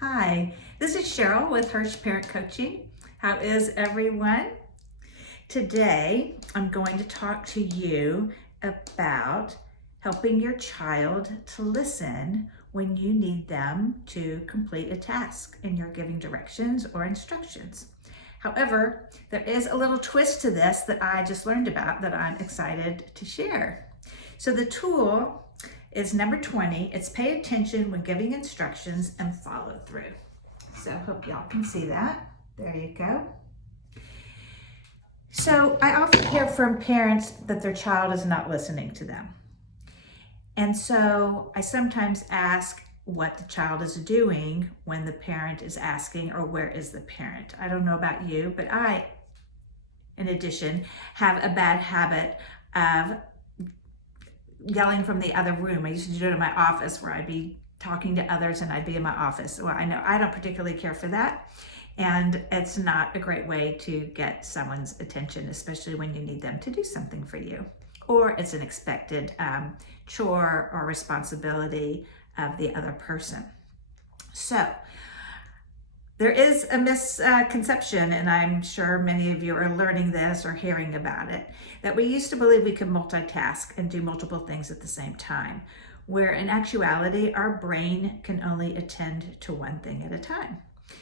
Hi, this is Cheryl with Hirsch Parent Coaching. How is everyone? Today, I'm going to talk to you about helping your child to listen when you need them to complete a task and you're giving directions or instructions. However, there is a little twist to this that I just learned about that I'm excited to share. So the tool is number 20. It's pay attention when giving instructions and follow through. So hope y'all can see that. There you go. So I often hear from parents that their child is not listening to them. And so I sometimes ask what the child is doing when the parent is asking, or where is the parent? I don't know about you, but I, in addition, have a bad habit of yelling from the other room. I used to do it in my office where I'd be talking to others and I'd be in my office. Well, I know I don't particularly care for that. And it's not a great way to get someone's attention, especially when you need them to do something for you. Or it's an expected chore or responsibility of the other person. So there is a misconception, and I'm sure many of you are learning this or hearing about it, that we used to believe we could multitask and do multiple things at the same time, where in actuality, our brain can only attend to one thing at a time.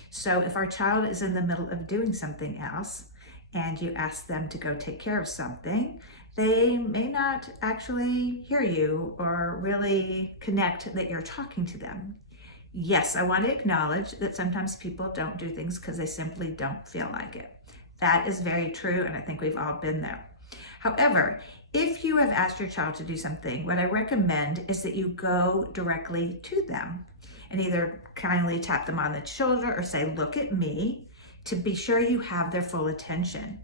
So if our child is in the middle of doing something else and you ask them to go take care of something, they may not actually hear you or really connect that you're talking to them. Yes, I want to acknowledge that sometimes people don't do things because they simply don't feel like it. That is very true, and I think we've all been there. However, if you have asked your child to do something, what I recommend is that you go directly to them and either kindly tap them on the shoulder or say, "Look at me," to be sure you have their full attention.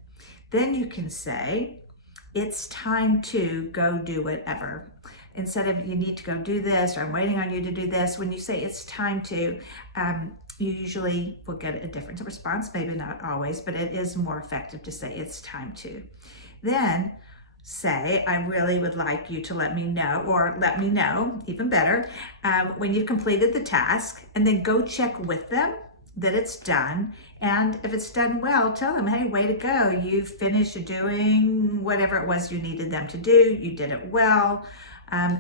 Then you can say, "It's time to go do whatever." Instead of "you need to go do this," or "I'm waiting on you to do this," when you say "it's time to," you usually will get a different response, maybe not always, but it is more effective to say "it's time to." Then say, "I really would like you to let me know," or "let me know," even better, when you've completed the task, and then go check with them that it's done. And if it's done well, tell them, "Hey, way to go. You finished doing whatever it was you needed them to do. You did it well."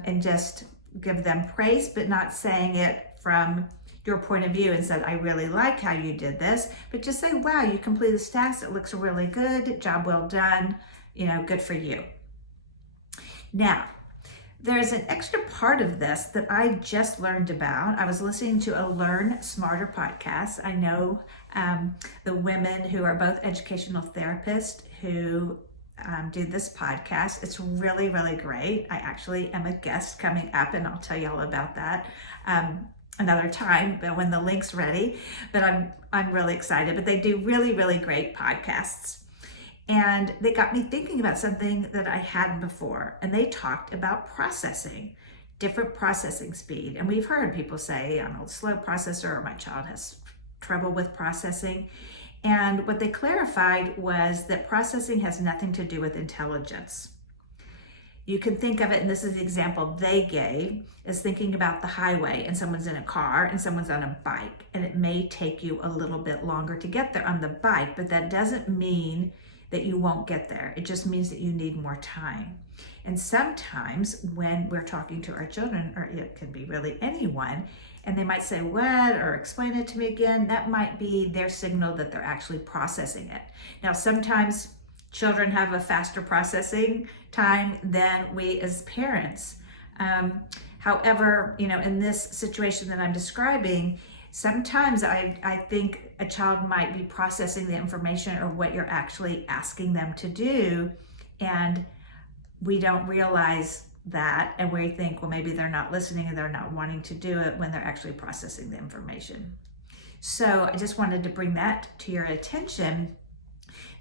And just give them praise, but not saying it from your point of view and said, "I really like how you did this," but just say, "Wow, you completed this task. It looks really good. Job well done. Good for you." Now, there's an extra part of this that I just learned about. I was listening to a Learn Smarter podcast. I know the women who are both educational therapists who do this podcast. It's really, really great. I actually am a guest coming up, and I'll tell you all about that another time, but when the link's ready. But I'm really excited. But they do really, really great podcasts. And they got me thinking about something that I hadn't before. And they talked about processing, different processing speed. And we've heard people say, "I'm a slow processor," or "my child has trouble with processing." And what they clarified was that processing has nothing to do with intelligence. You can think of it, and this is the example they gave, as thinking about the highway and someone's in a car and someone's on a bike. And it may take you a little bit longer to get there on the bike, but that doesn't mean that you won't get there. It just means that you need more time. And sometimes when we're talking to our children, or it can be really anyone, and they might say, "What?" or "explain it to me again," that might be their signal that they're actually processing it. Now, sometimes children have a faster processing time than we as parents. However, in this situation that I'm describing, sometimes I think a child might be processing the information or what you're actually asking them to do, and we don't realize that, and we think, well, maybe they're not listening and they're not wanting to do it, when they're actually processing the information. So I just wanted to bring that to your attention,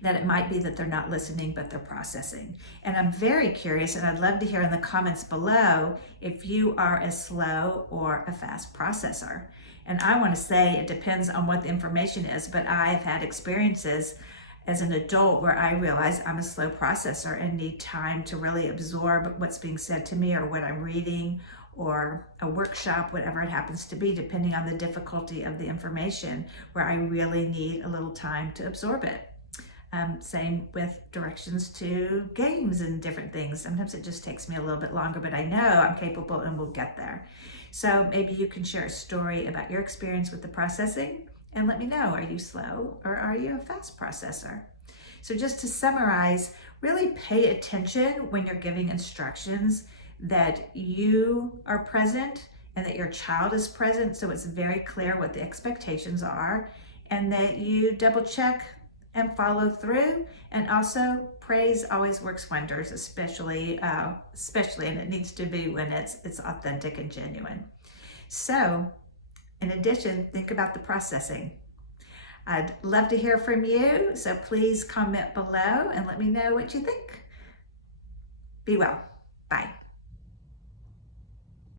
that it might be that they're not listening, but they're processing. And I'm very curious, and I'd love to hear in the comments below if you are a slow or a fast processor. And I want to say it depends on what the information is, but I've had experiences as an adult where I realize I'm a slow processor and need time to really absorb what's being said to me or what I'm reading or a workshop, whatever it happens to be, depending on the difficulty of the information, where I really need a little time to absorb it. Same with directions to games and different things. Sometimes it just takes me a little bit longer, but I know I'm capable and we'll get there. So maybe you can share a story about your experience with the processing and let me know, are you slow or are you a fast processor? So just to summarize, really pay attention when you're giving instructions that you are present and that your child is present, so it's very clear what the expectations are, and that you double check and follow through. And also, praise always works wonders, especially, and it needs to be when it's authentic and genuine. So, in addition, think about the processing. I'd love to hear from you, so please comment below and let me know what you think. Be well. Bye.